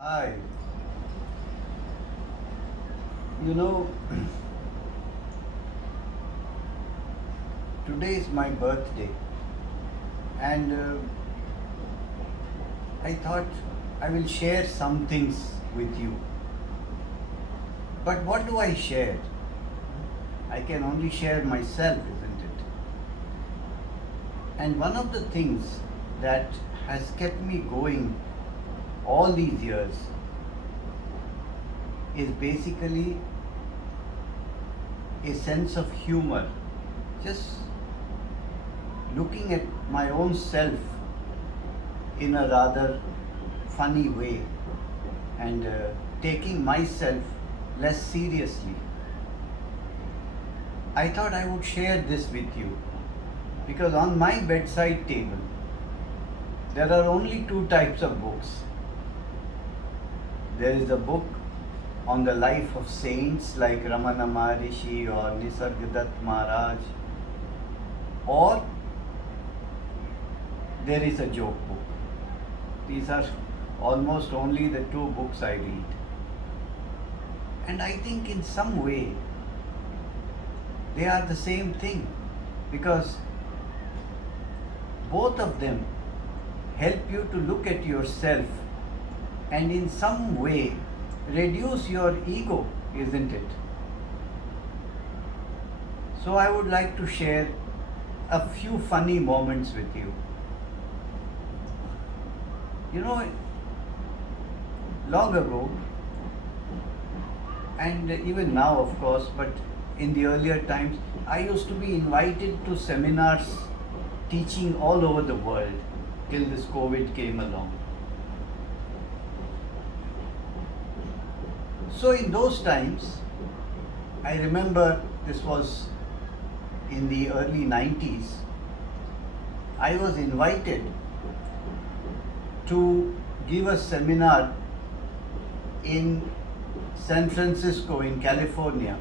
Hi, you know, today is my birthday, and I thought I will share some things with you. But what do I share? I can only share myself, isn't it? And one of the things that has kept me going all these years is basically a sense of humor. Just looking at my own self in a rather funny way and taking myself less seriously. I thought I would share this with you because on my bedside table there are only two types of books. There is a book on the life of saints like Ramana Maharishi or Nisargadatt Maharaj, or there is a joke book. These are almost only the two books I read. And I think in some way they are the same thing because both of them help you to look at yourself and in some way reduce your ego, isn't it? So I would like to share a few funny moments with you. You know, long ago, and even now, of course, but in the earlier times, I used to be invited to seminars teaching all over the world till this COVID came along. So in those times, I remember this was in the early 90s, I was invited to give a seminar in San Francisco in California.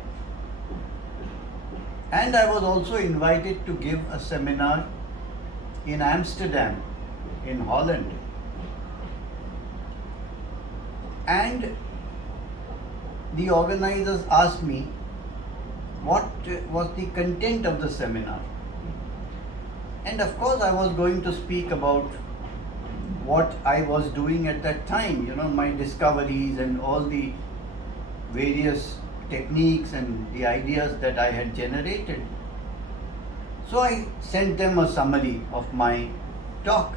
And I was also invited to give a seminar in Amsterdam in Holland. And the organizers asked me what was the content of the seminar. And of course I was going to speak about what I was doing at that time, my discoveries and all the various techniques and the ideas that I had generated. So I sent them a summary of my talk.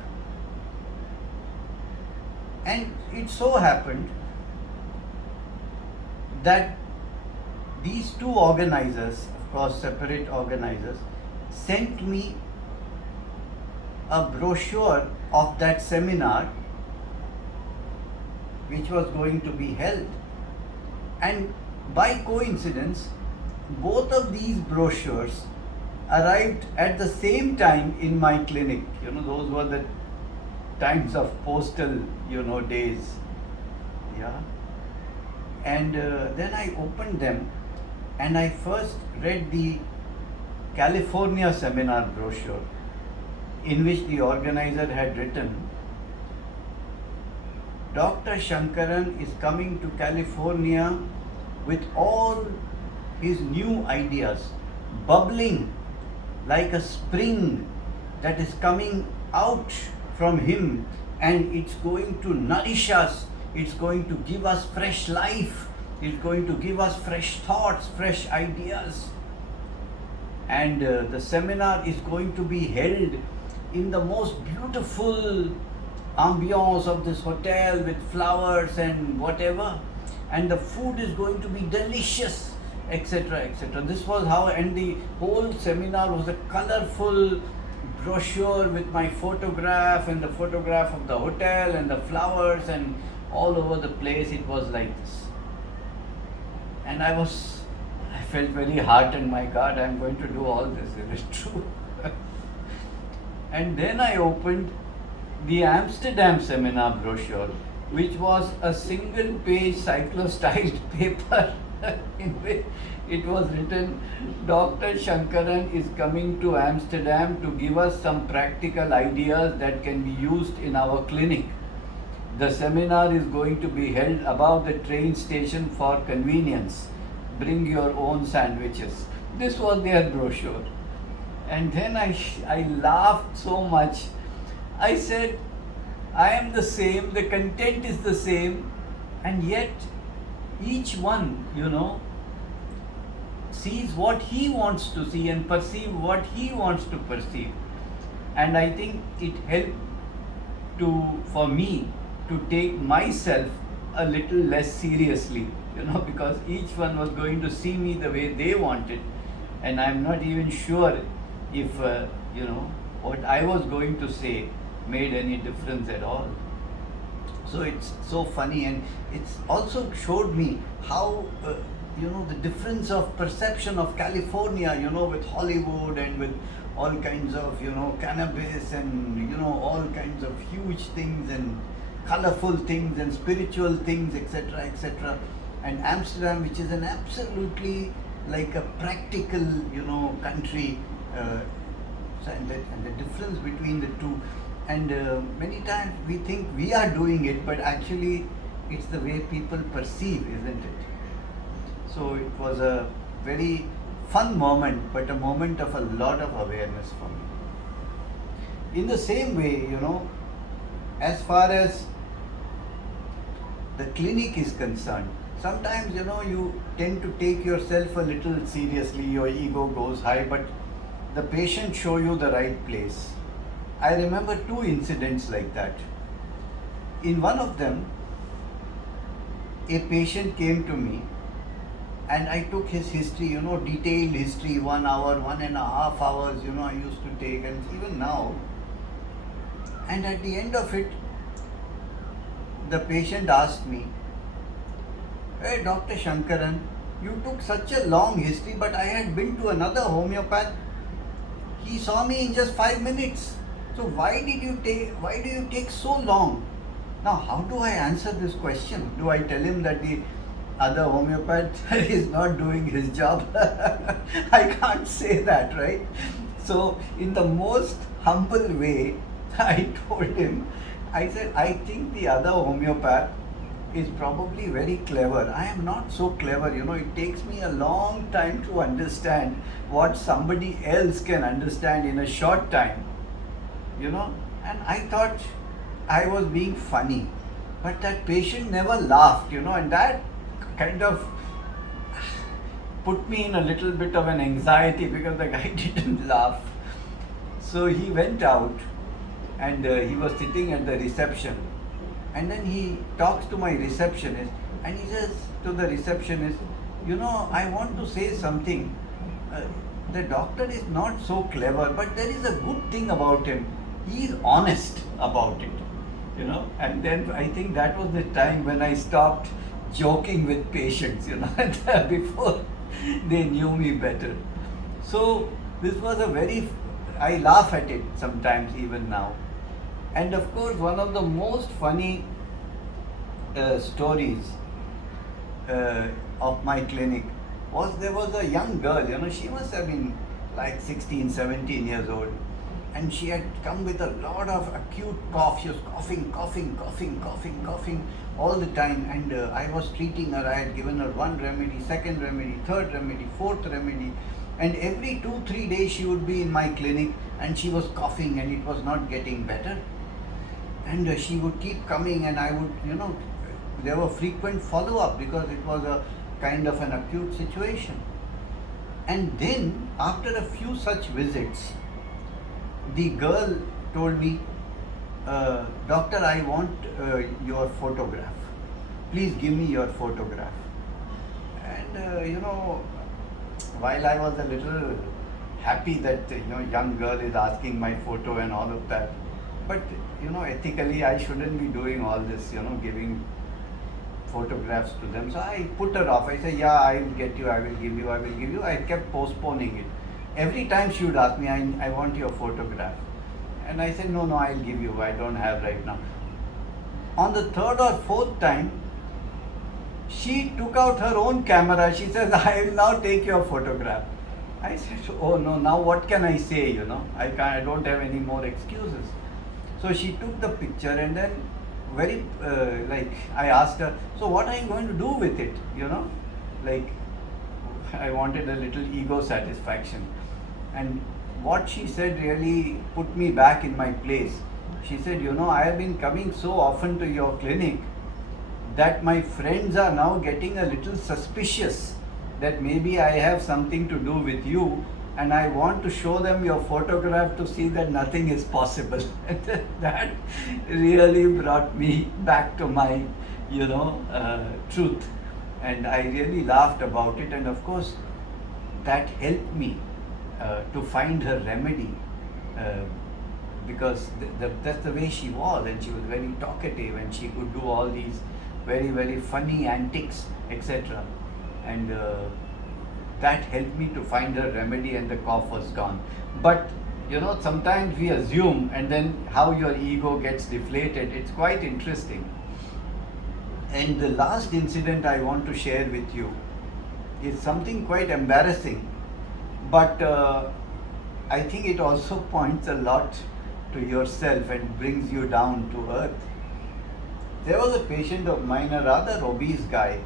And it so happened that these two organizers, of course separate organizers, sent me a brochure of that seminar which was going to be held. And by coincidence, both of these brochures arrived at the same time in my clinic. Those were the times of postal, days. Yeah. And then I opened them and I first read the California seminar brochure in which the organizer had written, Dr. Sankaran is coming to California with all his new ideas, bubbling like a spring that is coming out from him, and it's going to nourish us, it's going to give us fresh life, it's going to give us fresh thoughts, fresh ideas. And the seminar is going to be held in the most beautiful ambience of this hotel with flowers and whatever, and the food is going to be delicious, etc., etc. This was how, and the whole seminar was a colorful brochure with my photograph and the photograph of the hotel and the flowers, and all over the place it was like this. And I felt very heartened. My God, I'm going to do all this, is it true? And then I opened the Amsterdam seminar brochure, which was a single page cyclostyled paper in which it was written, Dr. Sankaran is coming to Amsterdam to give us some practical ideas that can be used in our clinic. The seminar is going to be held above the train station for convenience. Bring your own sandwiches. This was their brochure. And then I laughed so much. I said, I am the same, the content is the same, and yet each one, sees what he wants to see and perceive what he wants to perceive. And I think it helped for me to take myself a little less seriously, because each one was going to see me the way they wanted, and I'm not even sure if what I was going to say made any difference at all. So it's so funny, and it's also showed me how the difference of perception of California, with Hollywood and with all kinds of cannabis and all kinds of huge things and colorful things and spiritual things, etc., etc., and Amsterdam, which is an absolutely like a practical country, and the difference between the two. And many times we think we are doing it, but actually it's the way people perceive, isn't it? So it was a very fun moment, but a moment of a lot of awareness for me. In the same way, as far as the clinic is concerned, sometimes you tend to take yourself a little seriously, your ego goes high, but the patient show you the right place. I remember 2 incidents like that. In one of them, a patient came to me and I took his history, detailed history, 1 hour, 1.5 hours, I used to take, and even now. And at the end of it, the patient asked me, "Hey, Dr. Sankaran, you took such a long history, but I had been to another homeopath. He saw me in just 5 minutes. So why do you take so long?" Now, how do I answer this question? Do I tell him that the other homeopath is not doing his job? I can't say that, right? So, in the most humble way, I told him, I said, I think the other homeopath is probably very clever. I am not so clever, it takes me a long time to understand what somebody else can understand in a short time, and I thought I was being funny. But that patient never laughed, and that kind of put me in a little bit of an anxiety because the guy didn't laugh. So he went out and he was sitting at the reception, and then he talks to my receptionist and he says to the receptionist, I want to say something. The doctor is not so clever, but there is a good thing about him. He is honest about it, and then I think that was the time when I stopped joking with patients, before they knew me better. So this was I laugh at it sometimes even now. And of course, one of the most funny stories of my clinic was there was a young girl, she must have been like 16, 17 years old. And she had come with a lot of acute cough. She was coughing all the time. And I was treating her. I had given her 1 remedy, 2nd remedy, 3rd remedy, 4th remedy. And every 2-3 days she would be in my clinic and she was coughing and it was not getting better. And she would keep coming and I would, there were frequent follow-up because it was a kind of an acute situation. And then after a few such visits, the girl told me, "Doctor, I want your photograph. Please give me your photograph." And while I was a little happy that young girl is asking my photo and all of that, but ethically I shouldn't be doing all this, giving photographs to them. So I put her off. I said, "Yeah, I will get you. I will give you. I kept postponing it. Every time she would ask me, I want your photograph. And I said, no, I'll give you. I don't have right now. On the 3rd or 4th time, she took out her own camera. She says, I will now take your photograph. I said, oh no, now what can I say, I don't have any more excuses. So she took the picture, and then very like I asked her, so what are you going to do with it? Like I wanted a little ego satisfaction. And what she said really put me back in my place. She said, I have been coming so often to your clinic that my friends are now getting a little suspicious that maybe I have something to do with you, and I want to show them your photograph to see that nothing is possible. That really brought me back to my, truth. And I really laughed about it, and of course, that helped me to find her remedy. Uh, because that's the way she was, and she was very talkative, and she could do all these very, very funny antics, etc. And that helped me to find a remedy, and the cough was gone. But sometimes we assume, and then how your ego gets deflated, it's quite interesting. And the last incident I want to share with you is something quite embarrassing, but I think it also points a lot to yourself and brings you down to earth. There was a patient of mine, a rather obese guy,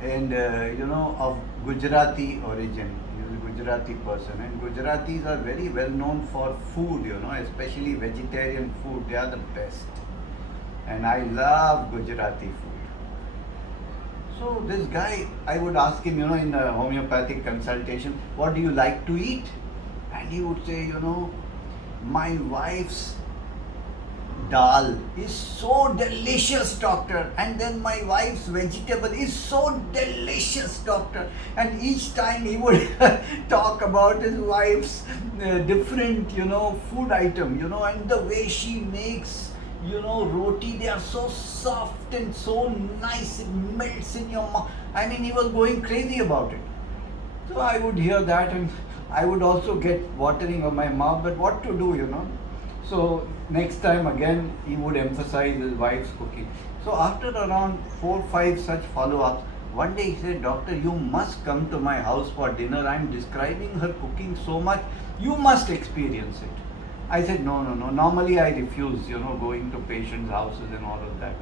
and of Gujarati origin. He was a Gujarati person, and Gujaratis are very well known for food, especially vegetarian food. They are the best, and I love Gujarati food. So this guy, I would ask him, in a homeopathic consultation, what do you like to eat? And he would say, my wife's dal is so delicious, doctor, and then my wife's vegetable is so delicious, doctor. And each time he would talk about his wife's different, food item, and the way she makes, roti, they are so soft and so nice, it melts in your mouth. I mean, he was going crazy about it. So I would hear that, and I would also get watering of my mouth, but what to do, So next time again, he would emphasize his wife's cooking. So after around 4-5 such follow-ups, one day he said, doctor, you must come to my house for dinner. I'm describing her cooking so much, you must experience it. I said, no. Normally I refuse, going to patients' houses and all of that.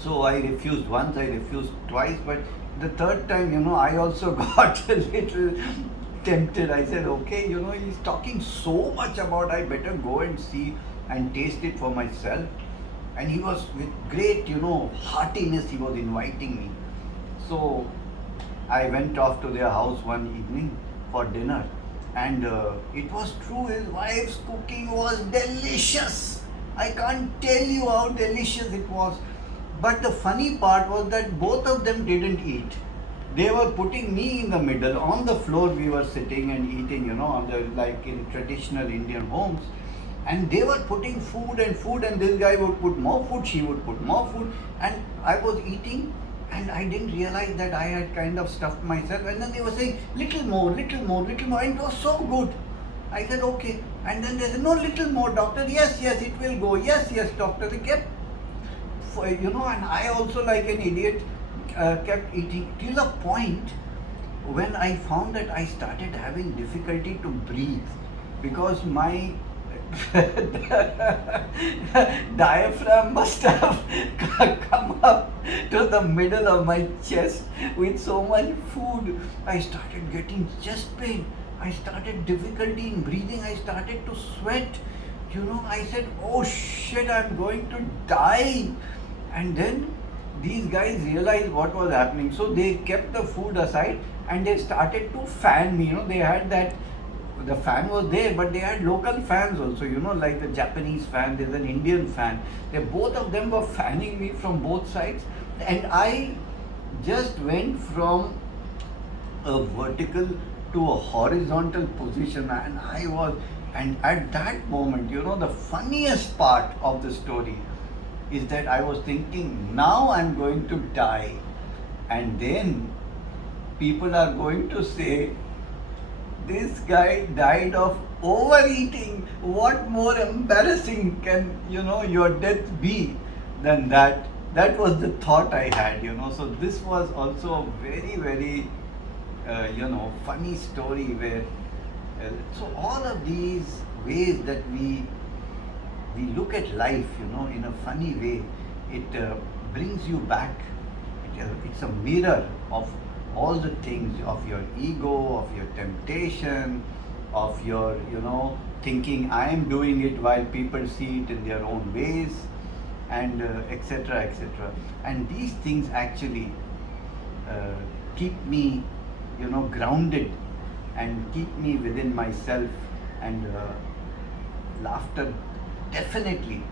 So I refused once, I refused twice, but the third time, I also got a little tempted. I said, okay, he's talking so much about, I better go and see and taste it for myself. And he was with great, heartiness, he was inviting me. So I went off to their house one evening for dinner, and it was true, his wife's cooking was delicious. I can't tell you how delicious it was. But the funny part was that both of them didn't eat. They were putting me in the middle. On the floor we were sitting and eating, like in traditional Indian homes. And they were putting food, and this guy would put more food, she would put more food. And I was eating, and I didn't realize that I had kind of stuffed myself. And then they were saying, little more, and it was so good. I said, okay. And then they said, no, little more, doctor. Yes, it will go. Yes, doctor. They kept, and I also, like an idiot, kept eating till a point when I found that I started having difficulty to breathe, because my diaphragm must have come up to the middle of my chest with so much food. I started getting chest pain. I started difficulty in breathing. I started to sweat. I said, oh shit, I'm going to die. And then these guys realized what was happening. So they kept the food aside and they started to fan me. They had that, the fan was there, but they had local fans also, like the Japanese fan, there's an Indian fan. Both of them were fanning me from both sides. And I just went from a vertical to a horizontal position, and at that moment, the funniest part of the story is that I was thinking, now I'm going to die, and then people are going to say, this guy died of overeating. What more embarrassing can your death be than that? That was the thought I had. So this was also a very, very funny story where so all of these ways that we we look at life, in a funny way. It brings you back. It's a mirror of all the things, of your ego, of your temptation, of your, thinking I am doing it while people see it in their own ways, and etc. etc. And these things actually keep me, grounded, and keep me within myself. And laughter, definitely,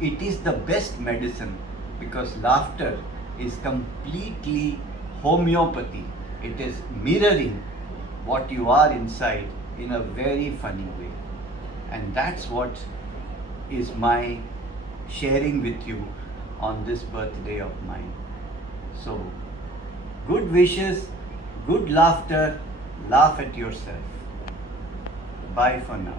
it is the best medicine, because laughter is completely homeopathy. It is mirroring what you are inside in a very funny way. And that's what is my sharing with you on this birthday of mine. So, good wishes, good laughter, laugh at yourself. Bye for now.